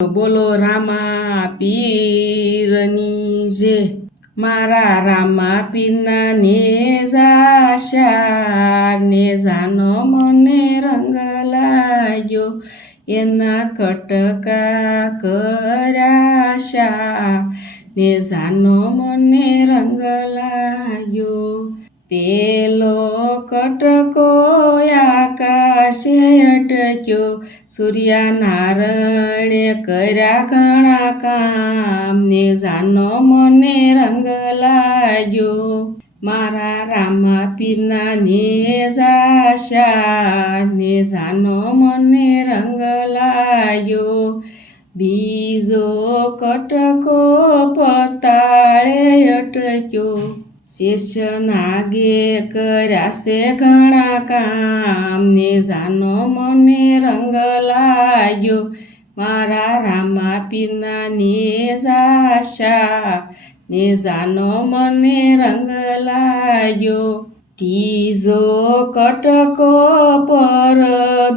બોલો રામા પીરની જે મારા રામા પીરના ને જાશા ને જાનો મને રંગ લાગ્યો એના કટકા કર્યાશા ને જાનો મને રંગ લાગ્યો પેલો કટકો આકાશે અટક્યો સૂર્યનારાયણે કર્યા ઘણા કામ ને જાનો મને રંગ લાગ્યો મારા રામા પીરના ને જાશા ને જાનો મને રંગ લાગ્યો બીજો કટકો પતાળે અટક્યો શેષ નાગે કર્યાશે ઘણા કામ ને જાનો મને રંગ લાગ્યો મારા રામા પીરના ને જાશા ને જાનો મને રંગ લાગ્યો ત્રીજો કટકો પર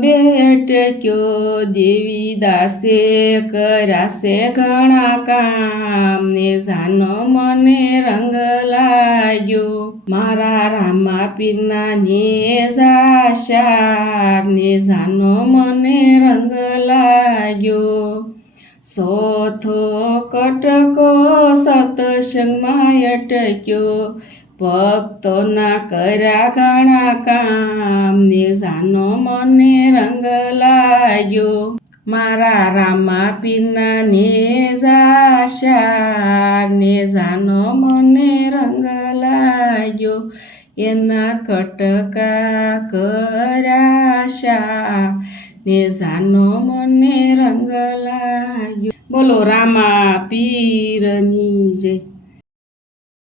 બેટક્યો દેવી દાસે કર્યાશે ઘણા કામ ને જાનો મને રંગ લાગ્યો મારા રામા પીરના ને જાશા ને જાનો મને રંગ લાગ્યો ચોથો કટકો સત્સંગમાં અટક્યો ભક્તોના કર્યા ઘણા કામ ને જાનો મને રંગ લાગ્યો મારા રામા પીરના ને જાશા ને જાનો મને રંગ લાગ્યો એના કટકા કર્યાશા ને જાનો મને રંગ લાગ્યો બોલો રામા પીરની જય।